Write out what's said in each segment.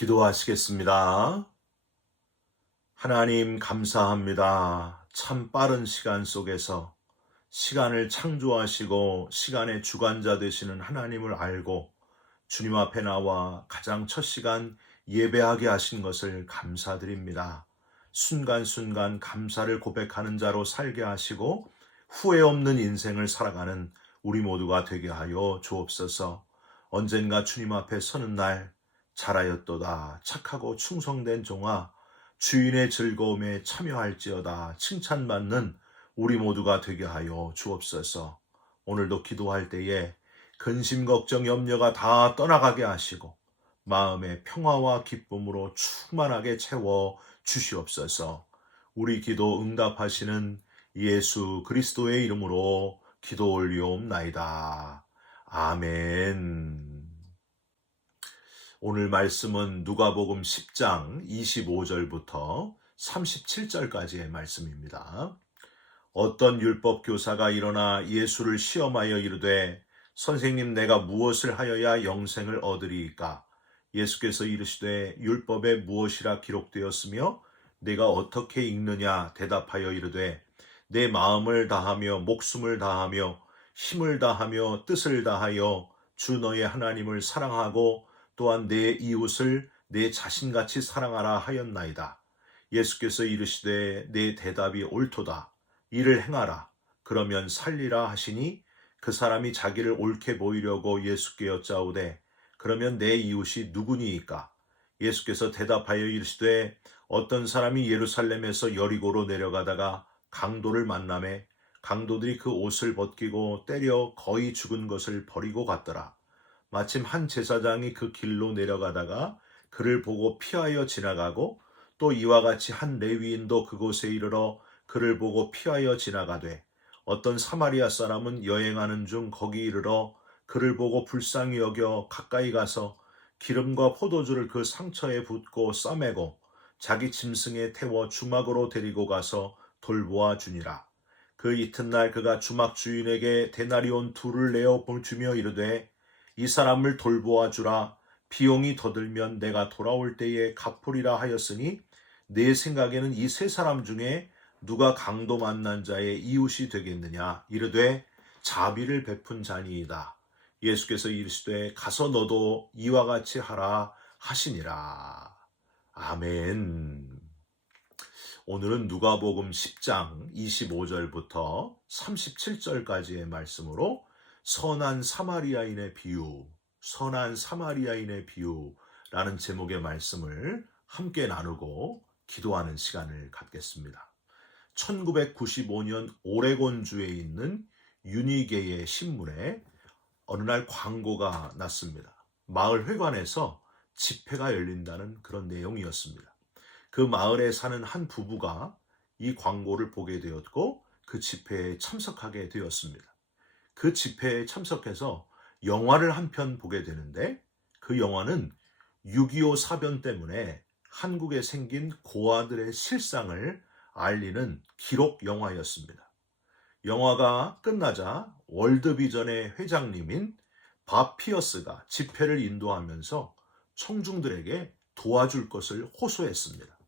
기도하시겠습니다. 하나님 감사합니다. 참 빠른 시간 속에서 시간을 창조하시고 시간의 주관자 되시는 하나님을 알고 주님 앞에 나와 가장 첫 시간 예배하게 하신 것을 감사드립니다. 순간순간 감사를 고백하는 자로 살게 하시고 후회 없는 인생을 살아가는 우리 모두가 되게 하여 주옵소서. 언젠가 주님 앞에 서는 날 잘하였도다 착하고 충성된 종아 주인의 즐거움에 참여할지어다 칭찬받는 우리 모두가 되게 하여 주옵소서. 오늘도 기도할 때에 근심 걱정 염려가 다 떠나가게 하시고 마음의 평화와 기쁨으로 충만하게 채워 주시옵소서. 우리 기도 응답하시는 예수 그리스도의 이름으로 기도 올리옵나이다. 아멘. 오늘 말씀은 누가복음 10장 25절부터 37절까지의 말씀입니다. 어떤 율법 교사가 일어나 예수를 시험하여 이르되 선생님 내가 무엇을 하여야 영생을 얻으리이까? 예수께서 이르시되 율법에 무엇이라 기록되었으며 내가 어떻게 읽느냐 대답하여 이르되 내 마음을 다하며 목숨을 다하며 힘을 다하며 뜻을 다하여 주 너의 하나님을 사랑하고 또한 내 이웃을 내 자신같이 사랑하라 하였나이다. 예수께서 이르시되 내 대답이 옳도다. 이를 행하라. 그러면 살리라 하시니 그 사람이 자기를 옳게 보이려고 예수께 여짜오되 그러면 내 이웃이 누구니이까? 예수께서 대답하여 이르시되 어떤 사람이 예루살렘에서 여리고로 내려가다가 강도를 만나매 강도들이 그 옷을 벗기고 때려 거의 죽은 것을 버리고 갔더라. 마침 한 제사장이 그 길로 내려가다가 그를 보고 피하여 지나가고 또 이와 같이 한 레위인도 그곳에 이르러 그를 보고 피하여 지나가되 어떤 사마리아 사람은 여행하는 중 거기 이르러 그를 보고 불쌍히 여겨 가까이 가서 기름과 포도주를 그 상처에 붓고 싸매고 자기 짐승에 태워 주막으로 데리고 가서 돌보아 주니라. 그 이튿날 그가 주막 주인에게 데나리온 2를 내어 주며 이르되 이 사람을 돌보아 주라. 비용이 더 들면 내가 돌아올 때에 갚으리라 하였으니 내 생각에는 이 세 사람 중에 누가 강도 만난 자의 이웃이 되겠느냐? 이르되 자비를 베푼 자니이다. 예수께서 이르시되 가서 너도 이와 같이 하라 하시니라. 아멘. 오늘은 누가복음 10장 25절부터 37절까지의 말씀으로 선한 사마리아인의 비유라는 제목의 말씀을 함께 나누고 기도하는 시간을 갖겠습니다. 1995년 오레곤주에 있는 유니게의 신문에 어느 날 광고가 났습니다. 마을 회관에서 집회가 열린다는 그런 내용이었습니다. 그 마을에 사는 한 부부가 이 광고를 보게 되었고 그 집회에 참석하게 되었습니다. 그 집회에 참석해서 영화를 한 편 보게 되는데 그 영화는 6.25 사변 때문에 한국에 생긴 고아들의 실상을 알리는 기록 영화였습니다. 영화가 끝나자 월드비전의 회장님인 밥 피어스가 집회를 인도하면서 청중들에게 도와줄 것을 호소했습니다.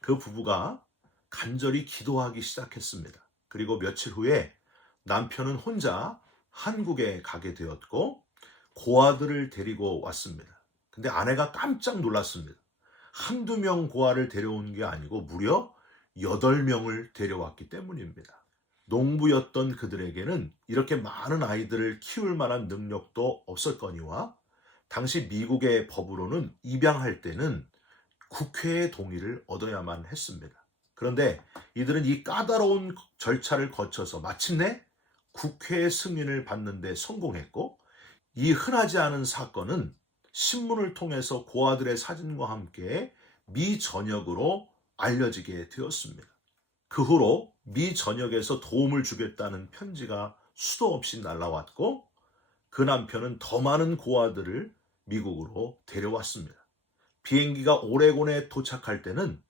그 부부가 간절히 기도하기 시작했습니다. 그리고 며칠 후에 남편은 혼자 한국에 가게 되었고 고아들을 데리고 왔습니다. 근데 아내가 깜짝 놀랐습니다. 한두 명 고아를 데려온 게 아니고 무려 8명을 데려왔기 때문입니다. 농부였던 그들에게는 이렇게 많은 아이들을 키울 만한 능력도 없었거니와 당시 미국의 법으로는 입양할 때는 국회의 동의를 얻어야만 했습니다. 그런데 이들은 이 까다로운 절차를 거쳐서 마침내 국회의 승인을 받는 데 성공했고 이 흔하지 않은 사건은 신문을 통해서 고아들의 사진과 함께 미 전역으로 알려지게 되었습니다. 그 후로 미 전역에서 도움을 주겠다는 편지가 수도 없이 날라왔고 그 남편은 더 많은 고아들을 미국으로 데려왔습니다. 비행기가 오레곤에 도착할 때는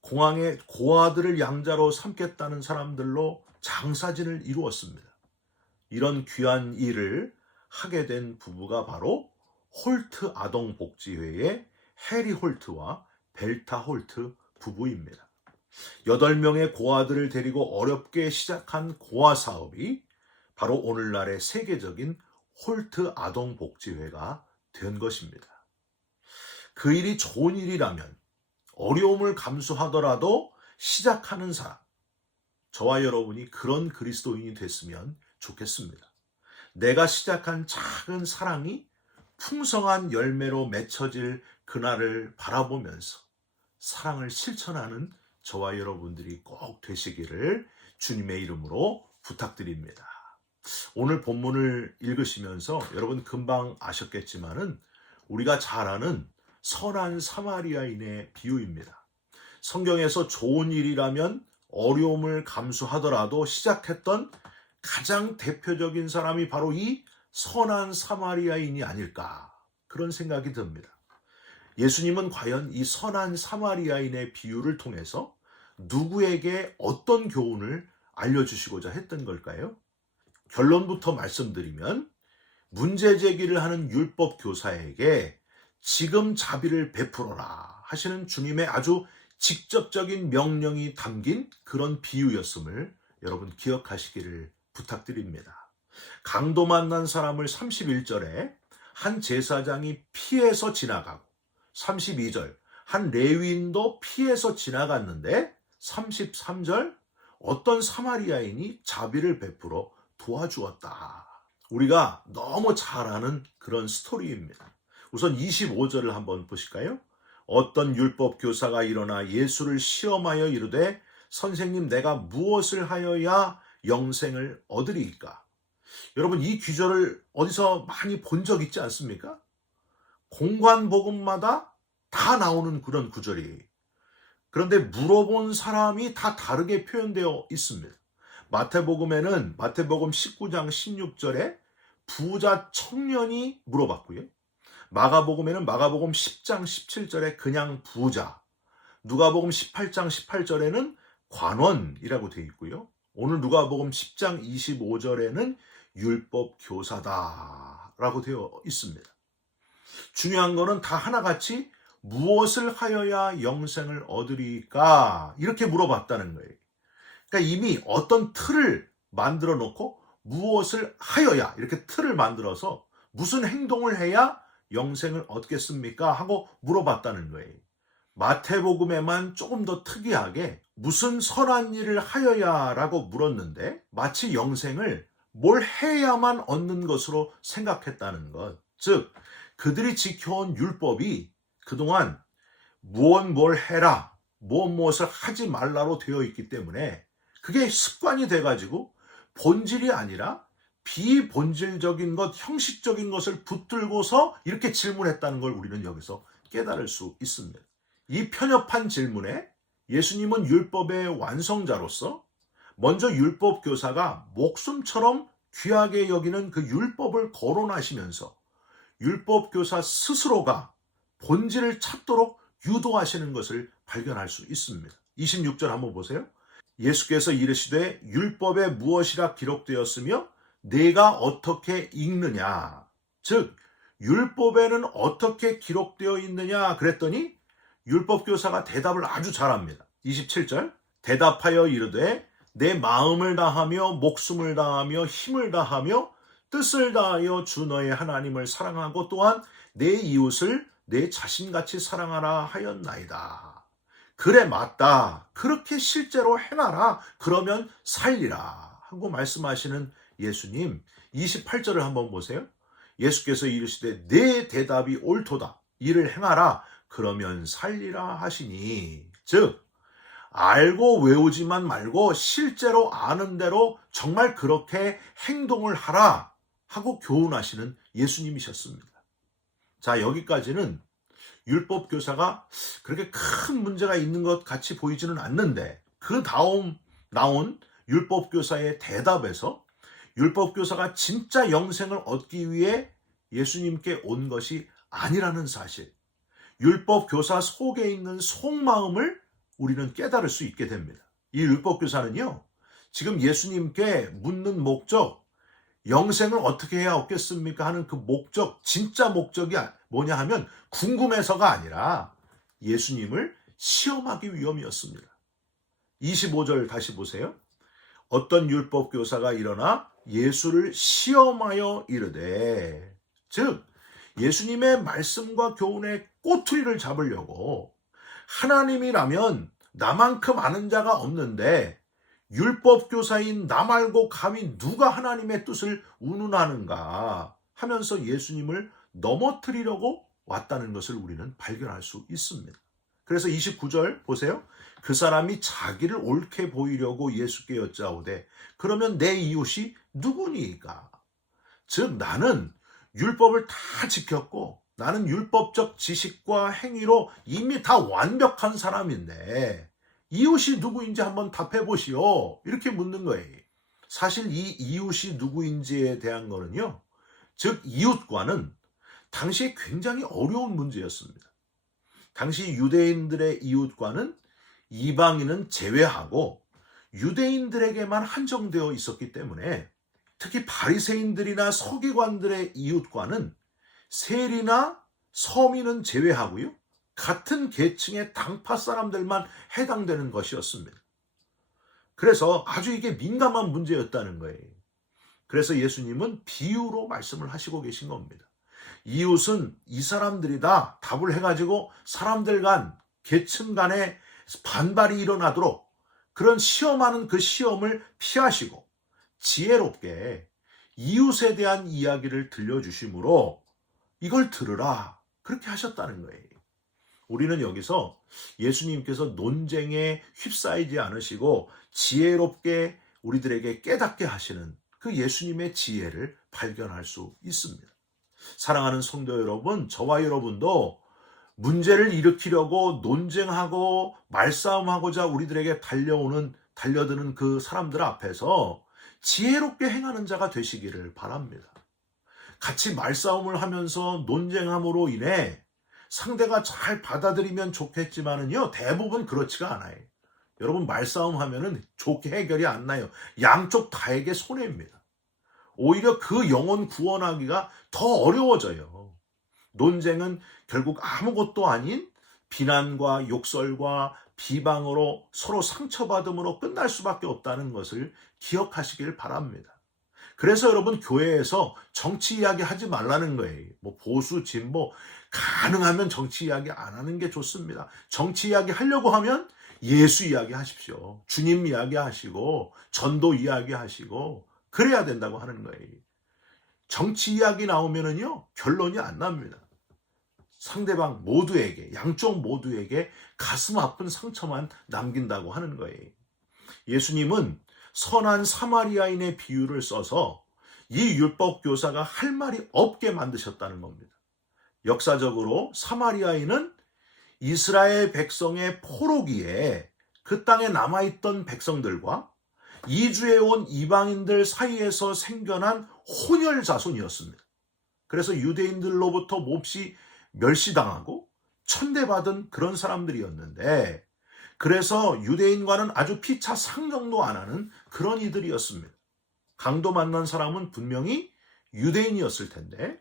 공항에 고아들을 양자로 삼겠다는 사람들로 장사진을 이루었습니다. 이런 귀한 일을 하게 된 부부가 바로 홀트 아동복지회의 해리 홀트와 벨타 홀트 부부입니다. 8명의 고아들을 데리고 어렵게 시작한 고아 사업이 바로 오늘날의 세계적인 홀트 아동복지회가 된 것입니다. 그 일이 좋은 일이라면 어려움을 감수하더라도 시작하는 사람, 저와 여러분이 그런 그리스도인이 됐으면 좋겠습니다. 내가 시작한 작은 사랑이 풍성한 열매로 맺혀질 그날을 바라보면서 사랑을 실천하는 저와 여러분들이 꼭 되시기를 주님의 이름으로 부탁드립니다. 오늘 본문을 읽으시면서 여러분 금방 아셨겠지만은 우리가 잘 아는 선한 사마리아인의 비유입니다. 성경에서 좋은 일이라면 어려움을 감수하더라도 시작했던 가장 대표적인 사람이 바로 이 선한 사마리아인이 아닐까, 그런 생각이 듭니다. 예수님은 과연 이 선한 사마리아인의 비유를 통해서 누구에게 어떤 교훈을 알려주시고자 했던 걸까요? 결론부터 말씀드리면 문제 제기를 하는 율법 교사에게 지금 자비를 베풀어라 하시는 주님의 아주 직접적인 명령이 담긴 그런 비유였음을 여러분 기억하시기를 부탁드립니다. 강도 만난 사람을 31절에 한 제사장이 피해서 지나가고, 32절 한 레위인도 피해서 지나갔는데, 33절 어떤 사마리아인이 자비를 베풀어 도와주었다. 우리가 너무 잘 아는 그런 스토리입니다. 우선 25절을 한번 보실까요? 어떤 율법 교사가 일어나 예수를 시험하여 이르되 선생님, 내가 무엇을 하여야 영생을 얻으리이까? 여러분, 이 귀절을 어디서 많이 본 적 있지 않습니까? 공관복음마다 다 나오는 그런 구절이. 그런데 물어본 사람이 다 다르게 표현되어 있습니다. 마태복음에는 마태복음 19장 16절에 부자 청년이 물어봤고요. 마가복음에는 마가복음 10장 17절에 그냥 부자, 누가복음 18장 18절에는 관원이라고 되어 있고요. 오늘 누가복음 10장 25절에는 율법 교사다라고 되어 있습니다. 중요한 거는 다 하나같이 무엇을 하여야 영생을 얻으리까? 이렇게 물어봤다는 거예요. 그러니까 이미 어떤 틀을 만들어 놓고 무엇을 하여야, 이렇게 틀을 만들어서 무슨 행동을 해야 영생을 얻겠습니까? 하고 물어봤다는 거예요. 마태복음에만 조금 더 특이하게 무슨 선한 일을 하여야 라고 물었는데 마치 영생을 뭘 해야만 얻는 것으로 생각했다는 것. 즉, 그들이 지켜온 율법이 그동안 뭘 해라, 무엇을 하지 말라로 되어 있기 때문에 그게 습관이 돼가지고 본질이 아니라 비본질적인 것, 형식적인 것을 붙들고서 이렇게 질문했다는 걸 우리는 여기서 깨달을 수 있습니다. 이 편협한 질문에 예수님은 율법의 완성자로서 먼저 율법 교사가 목숨처럼 귀하게 여기는 그 율법을 거론하시면서 율법 교사 스스로가 본질을 찾도록 유도하시는 것을 발견할 수 있습니다. 26절 한번 보세요. 예수께서 이르시되 율법에 무엇이라 기록되었으며 내가 어떻게 읽느냐? 즉, 율법에는 어떻게 기록되어 있느냐? 그랬더니 율법교사가 대답을 아주 잘합니다. 27절 대답하여 이르되 내 마음을 다하며 목숨을 다하며 힘을 다하며 뜻을 다하여 주 너의 하나님을 사랑하고 또한 내 이웃을 내 자신같이 사랑하라 하였나이다. 그래, 맞다. 그렇게 실제로 행하라. 그러면 살리라. 하고 말씀하시는 예수님, 28절을 한번 보세요. 예수께서 이르시되 내 대답이 옳도다. 이를 행하라. 그러면 살리라 하시니. 즉, 알고 외우지만 말고 실제로 아는 대로 정말 그렇게 행동을 하라 하고 교훈하시는 예수님이셨습니다. 자, 여기까지는 율법 교사가 그렇게 큰 문제가 있는 것 같이 보이지는 않는데, 그 다음 나온 율법 교사의 대답에서 율법 교사가 진짜 영생을 얻기 위해 예수님께 온 것이 아니라는 사실, 율법 교사 속에 있는 속마음을 우리는 깨달을 수 있게 됩니다. 이 율법 교사는요, 지금 예수님께 묻는 목적, 영생을 어떻게 해야 얻겠습니까? 하는 그 목적, 진짜 목적이 뭐냐 하면 궁금해서가 아니라 예수님을 시험하기 위함이었습니다. 25절 다시 보세요. 어떤 율법 교사가 일어나 예수를 시험하여 이르되, 즉 예수님의 말씀과 교훈의 꼬투리를 잡으려고, 하나님이라면 나만큼 아는 자가 없는데 율법 교사인 나 말고 감히 누가 하나님의 뜻을 운운하는가 하면서 예수님을 넘어뜨리려고 왔다는 것을 우리는 발견할 수 있습니다. 그래서 29절 보세요. 그 사람이 자기를 옳게 보이려고 예수께 여짜오되 그러면 내 이웃이 누구니까? 즉 나는 율법을 다 지켰고 나는 율법적 지식과 행위로 이미 다 완벽한 사람인데 이웃이 누구인지 한번 답해 보시오. 이렇게 묻는 거예요. 사실 이 이웃이 누구인지에 대한 거는요, 즉 이웃과는 당시에 굉장히 어려운 문제였습니다. 당시 유대인들의 이웃과는 이방인은 제외하고 유대인들에게만 한정되어 있었기 때문에 특히 바리새인들이나 서기관들의 이웃과는 세리나 서민은 제외하고요, 같은 계층의 당파 사람들만 해당되는 것이었습니다. 그래서 아주 이게 민감한 문제였다는 거예요. 그래서 예수님은 비유로 말씀을 하시고 계신 겁니다. 이웃은 이 사람들이다 답을 해가지고 사람들 간, 계층 간에 반발이 일어나도록 그런 시험하는 그 시험을 피하시고 지혜롭게 이웃에 대한 이야기를 들려주심으로 이걸 들으라, 그렇게 하셨다는 거예요. 우리는 여기서 예수님께서 논쟁에 휩싸이지 않으시고 지혜롭게 우리들에게 깨닫게 하시는 그 예수님의 지혜를 발견할 수 있습니다. 사랑하는 성도 여러분, 저와 여러분도 문제를 일으키려고 논쟁하고 말싸움하고자 우리들에게 달려드는 그 사람들 앞에서 지혜롭게 행하는 자가 되시기를 바랍니다. 같이 말싸움을 하면서 논쟁함으로 인해 상대가 잘 받아들이면 좋겠지만은요, 대부분 그렇지가 않아요. 여러분, 말싸움하면은 좋게 해결이 안 나요. 양쪽 다에게 손해입니다. 오히려 그 영혼 구원하기가 더 어려워져요. 논쟁은 결국 아무것도 아닌 비난과 욕설과 비방으로 서로 상처받음으로 끝날 수밖에 없다는 것을 기억하시길 바랍니다. 그래서 여러분, 교회에서 정치 이야기 하지 말라는 거예요. 뭐 보수, 진보, 가능하면 정치 이야기 안 하는 게 좋습니다. 정치 이야기 하려고 하면 예수 이야기 하십시오. 주님 이야기 하시고 전도 이야기 하시고 그래야 된다고 하는 거예요. 정치 이야기 나오면은요, 결론이 안 납니다. 상대방 모두에게, 양쪽 모두에게 가슴 아픈 상처만 남긴다고 하는 거예요. 예수님은 선한 사마리아인의 비유를 써서 이 율법 교사가 할 말이 없게 만드셨다는 겁니다. 역사적으로 사마리아인은 이스라엘 백성의 포로기에 그 땅에 남아있던 백성들과 이주해 온 이방인들 사이에서 생겨난 혼혈 자손이었습니다. 그래서 유대인들로부터 몹시 멸시당하고 천대받은 그런 사람들이었는데, 그래서 유대인과는 아주 피차 상종도 안 하는 그런 이들이었습니다. 강도 만난 사람은 분명히 유대인이었을 텐데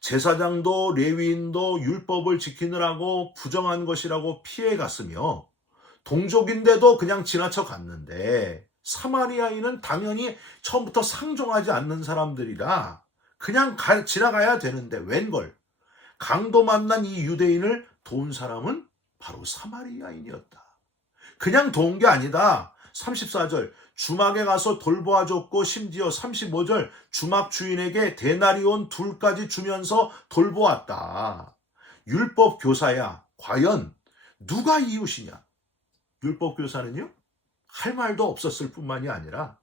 제사장도 레위인도 율법을 지키느라고 부정한 것이라고 피해갔으며 동족인데도 그냥 지나쳐 갔는데, 사마리아인은 당연히 처음부터 상종하지 않는 사람들이라 그냥 지나가야 되는데 웬걸 강도 만난 이 유대인을 도운 사람은 바로 사마리아인이었다. 그냥 도운 게 아니다. 34절 주막에 가서 돌보아줬고 심지어 35절 주막 주인에게 데나리온 둘까지 주면서 돌보았다. 율법 교사야, 과연 누가 이웃이냐? 율법 교사는요, 할 말도 없었을 뿐만이 아니라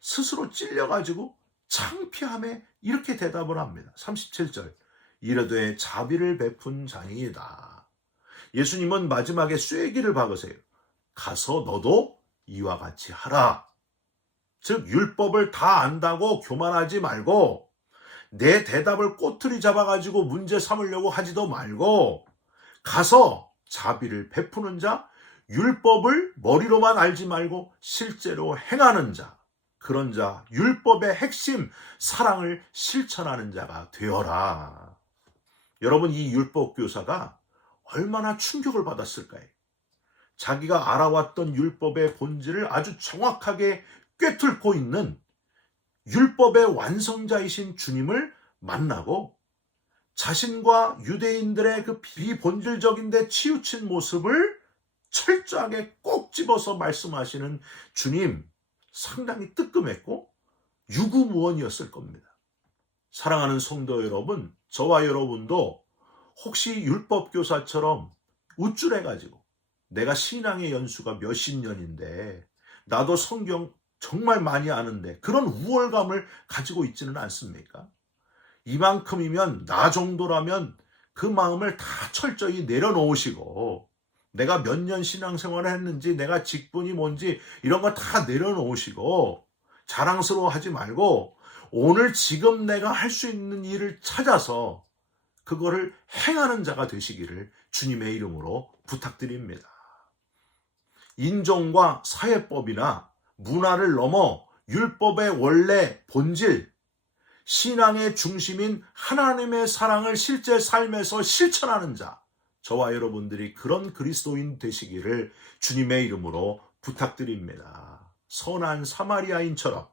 스스로 찔려가지고 창피함에 이렇게 대답을 합니다. 37절 이르되 자비를 베푼 자니이다. 예수님은 마지막에 쐐기를 박으세요. 가서 너도 이와 같이 하라. 즉 율법을 다 안다고 교만하지 말고 내 대답을 꼬투리 잡아가지고 문제 삼으려고 하지도 말고 가서 자비를 베푸는 자, 율법을 머리로만 알지 말고 실제로 행하는 자, 그런 자, 율법의 핵심 사랑을 실천하는 자가 되어라. 여러분, 이 율법 교사가 얼마나 충격을 받았을까요? 자기가 알아왔던 율법의 본질을 아주 정확하게 꿰뚫고 있는 율법의 완성자이신 주님을 만나고 자신과 유대인들의 그 비본질적인데 치우친 모습을 철저하게 꼭 집어서 말씀하시는 주님, 상당히 뜨끔했고 유구무원이었을 겁니다. 사랑하는 성도 여러분, 저와 여러분도 혹시 율법교사처럼 우쭐해가지고 내가 신앙의 연수가 몇십 년인데 나도 성경 정말 많이 아는데 그런 우월감을 가지고 있지는 않습니까? 이만큼이면 나 정도라면 그 마음을 다 철저히 내려놓으시고 내가 몇 년 신앙생활을 했는지 내가 직분이 뭔지 이런 거 다 내려놓으시고 자랑스러워하지 말고 오늘 지금 내가 할 수 있는 일을 찾아서 그거를 행하는 자가 되시기를 주님의 이름으로 부탁드립니다. 인종과 사회법이나 문화를 넘어 율법의 원래 본질, 신앙의 중심인 하나님의 사랑을 실제 삶에서 실천하는 자, 저와 여러분들이 그런 그리스도인 되시기를 주님의 이름으로 부탁드립니다. 선한 사마리아인처럼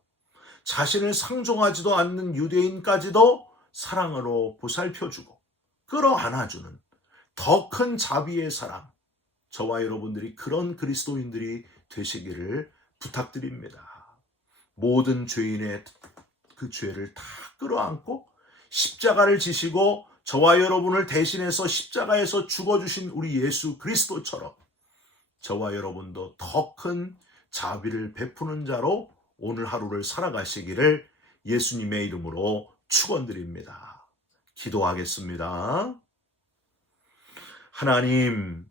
자신을 상종하지도 않는 유대인까지도 사랑으로 보살펴주고 끌어안아주는 더 큰 자비의 사랑, 저와 여러분들이 그런 그리스도인들이 되시기를 부탁드립니다. 모든 죄인의 그 죄를 다 끌어안고 십자가를 지시고 저와 여러분을 대신해서 십자가에서 죽어주신 우리 예수 그리스도처럼 저와 여러분도 더 큰 자비를 베푸는 자로 오늘 하루를 살아가시기를 예수님의 이름으로 축원드립니다. 기도하겠습니다. 하나님,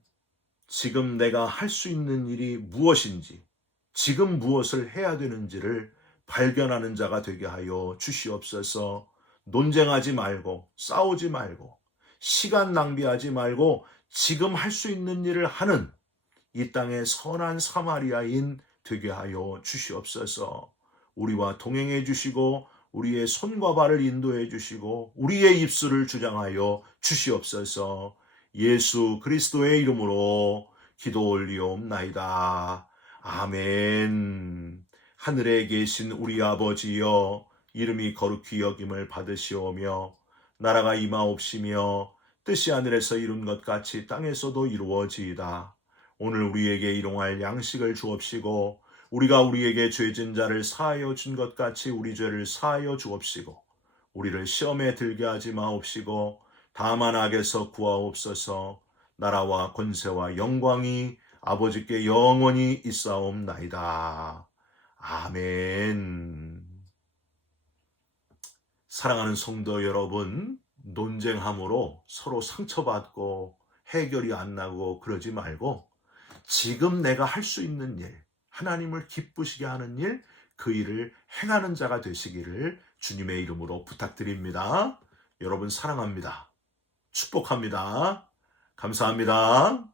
지금 내가 할 수 있는 일이 무엇인지, 지금 무엇을 해야 되는지를 발견하는 자가 되게 하여 주시옵소서. 논쟁하지 말고 싸우지 말고 시간 낭비하지 말고 지금 할 수 있는 일을 하는 이 땅의 선한 사마리아인 되게 하여 주시옵소서. 우리와 동행해 주시고 우리의 손과 발을 인도해 주시고 우리의 입술을 주장하여 주시옵소서. 예수 그리스도의 이름으로 기도 올리옵나이다. 아멘. 하늘에 계신 우리 아버지여, 이름이 거룩히 여김을 받으시오며 나라가 임하옵시며 뜻이 하늘에서 이룬 것 같이 땅에서도 이루어지이다. 오늘 우리에게 일용할 양식을 주옵시고 우리가 우리에게 죄진 자를 사하여 준 것 같이 우리 죄를 사하여 주옵시고 우리를 시험에 들게 하지 마옵시고 다만 악에서 구하옵소서. 나라와 권세와 영광이 아버지께 영원히 있사옵나이다. 아멘. 사랑하는 성도 여러분, 논쟁함으로 서로 상처받고 해결이 안 나고 그러지 말고 지금 내가 할 수 있는 일, 하나님을 기쁘시게 하는 일, 그 일을 행하는 자가 되시기를 주님의 이름으로 부탁드립니다. 여러분 사랑합니다. 축복합니다. 감사합니다.